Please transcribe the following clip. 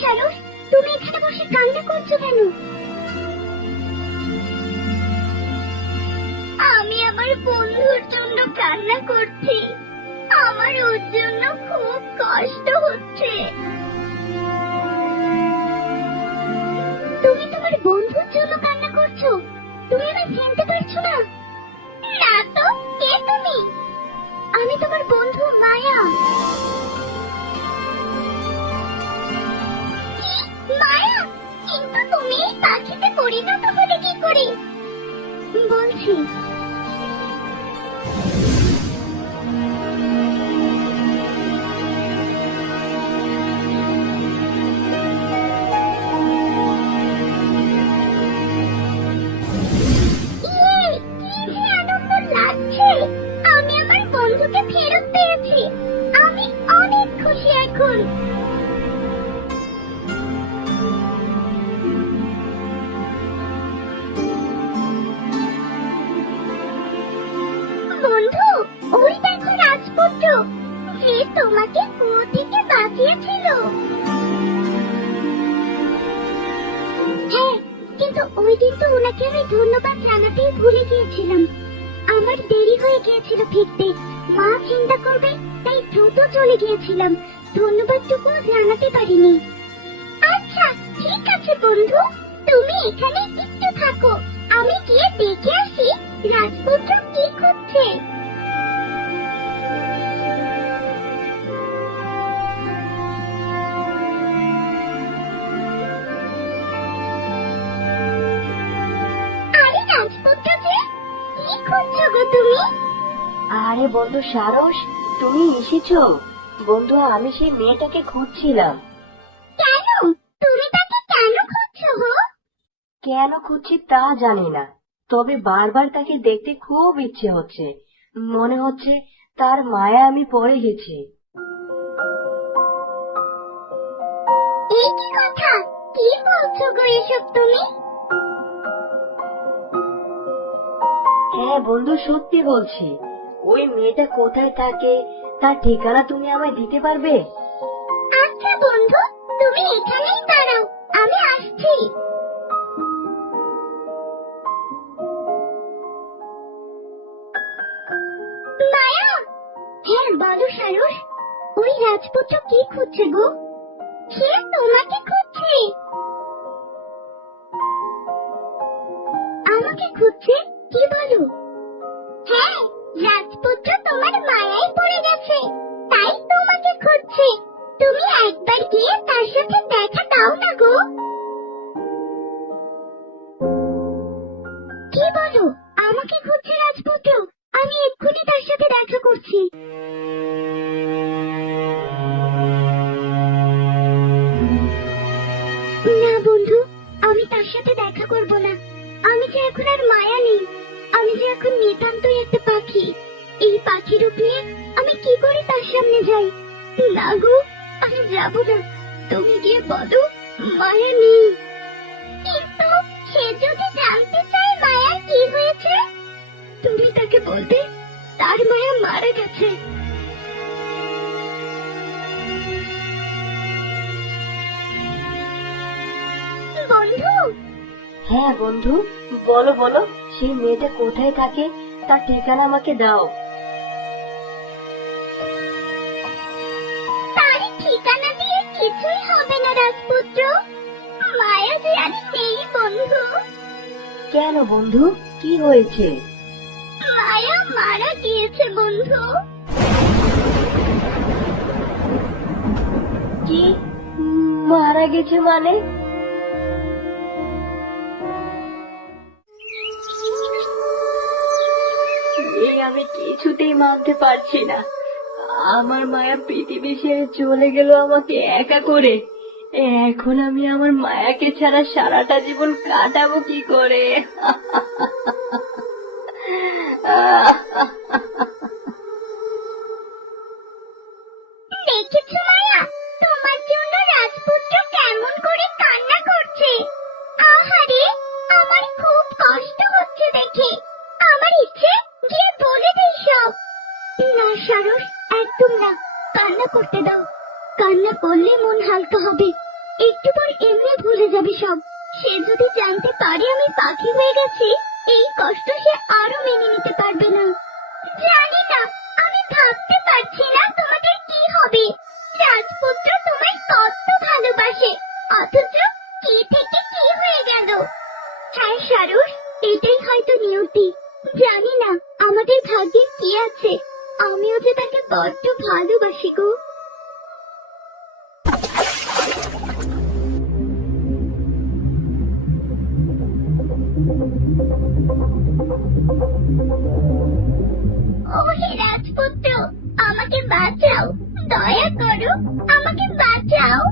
সারস, তুমি এখানে বসে কান্না করছো কেন? আমি আমার বন্ধুর জন্য কান্না করছি। আমার ওর জন্য খুব কষ্ট হচ্ছে। তুমি তোমার বন্ধুর জন্য কান্না করছো? তুমি আমায় চিনতে পারছো না? না তো, কে তুমি? আমি তোমার বন্ধু মায়া। মায়া? কিন্তু তুমি এই পাখিতে পরিণত হলে কি করে? বলছি। আমি আমার বন্ধুকে ফেরত পেয়েছি। আমি অনেক খুশি এখন। বন্ধু, ওই দেখো রাজপুত্র, যে তোমাকে কুয়ো থেকে বাঁচিয়েছিল। হ্যাঁ, কিন্তু ওই দিন তো ওনাকে আমি ধন্যবাদ জানাতেই ভুলে গিয়েছিলাম। আমার দেরি হয়ে গিয়েছিল ফিরতে। মা চিন্তা করবে তাই দ্রুত চলে গিয়েছিলাম। ধন্যবাদটুকু জানাতে পারিনি। আচ্ছা ঠিক আছে বন্ধু, তুমি এখানে একটু থাকো। আমি গিয়ে দেখে আসি রাজপুত্র কি করছে। আরে রাজপুত্র যে, কি করছো গো তুমি? আরে বন্ধু সারস, তুমি এসেছো? বন্ধু, আমি সেই মেয়েটাকে খুঁজছিলাম। কেন? তুমি তাকে কেন খুঁজছো গো? কেন খুঁজছি তা জানি না, তবে বারবার তাকে দেখতে খুব ইচ্ছে হচ্ছে। মনে হচ্ছে তার মায়া আমি পড়ে গেছি। এই কি কথা? কি বলছো গো এসব তুমি? হ্যাঁ বন্ধু, সত্যি বলছি। ওই মেয়েটা কোথায় থাকে তার ঠিকানা তুমি আমায় দিতে পারবে? আচ্ছা বন্ধু, তুমি এখানেই দাঁড়াও, আমি আসছি। মায়া? হ্যাঁ বলো সারস, ওই রাজপুত্র কি খুঁজছে গো? সে তোমাকে খুঁজছে। আমাকে খুঁজছে? কি বলো? হ্যাঁ, রাজপুত্র তোমার মায়ায় পড়ে গেছে, তাই তোমাকে খুঁজছে। তুমি একবার গিয়ে তার সাথে দেখা দাও না গো। কি বলো? আমাকে খুঁজছে রাজপুত্র? আমি এক্ষুনি তার সাথে দেখা করছি। না বন্ধু, আমি তার সাথে দেখা করব না। আমি যে এখন আর মায়া নেই। আমি যে এখন নিতান্তই একটা পাখি। এই পাখি রূপ নিয়ে আমি কি করে তার সামনে যাই? না গো, আমি যাব না। তুমি গিয়ে বলো মায়া নেই। কিন্তু সে যদি জানতে চায় মায়ার কি হয়েছে, তুমি তাকে বলবে তার মায়া মারা গেছে। বন্ধু? হ্যাঁ বন্ধু, বলো বলো, সেই মেয়েটা কোথায় থাকে তার ঠিকানা আমাকে দাও। তার ঠিকানা দিয়ে কিছুই হবে না রাজপুত্র। মায়া যে আর নেই বন্ধু। কেন বন্ধু, কি হয়েছে? মায়া মারা গিয়েছে বন্ধু। কি? মারা গেছে মানে? আমি কিছুতেই মানতে পারছি না। আমার মায়া পৃথিবী ছেড়ে চলে গেল আমাকে একা করে। এখন আমি আমার মায়াকে ছাড়া সারাটা জীবন কাটাবো কি করে? দেখেছো মায়া, তোমার জন্য রাজপুত্র কেমন করে কান্না করছে। আহারে, আমার খুব কষ্ট হচ্ছে দেখে। আমার ইচ্ছে গিয়ে বলে দিই সব। না সারস, একদম না। কান্না করতে দাও। কান্না করলে মন হালকা হবে। একটু পর এমনি ভুলে যাবে সব। সে যদি জানতে পারে আমি পাখি হয়ে গেছি, এই কষ্ট সে আরো মেনে নিতে পারবে না। জানি না, আমি ভাবতে পারছি না তোমাদের কি হবে। রাজপুত্র তোমায় কত ভালোবাসে, অথচ কি থেকে কি হয়ে গেল। হ্যাঁ সারস, এটাই হয়তো নিয়তি। জানি না আমাদের ভাগ্যে কি আছে, আমিও যে তাকে বড্ড ভালোবাসি গো। ওহে রাজপুত্র, আমাকে বাঁচাও, দয়া করো, আমাকে বাঁচাও।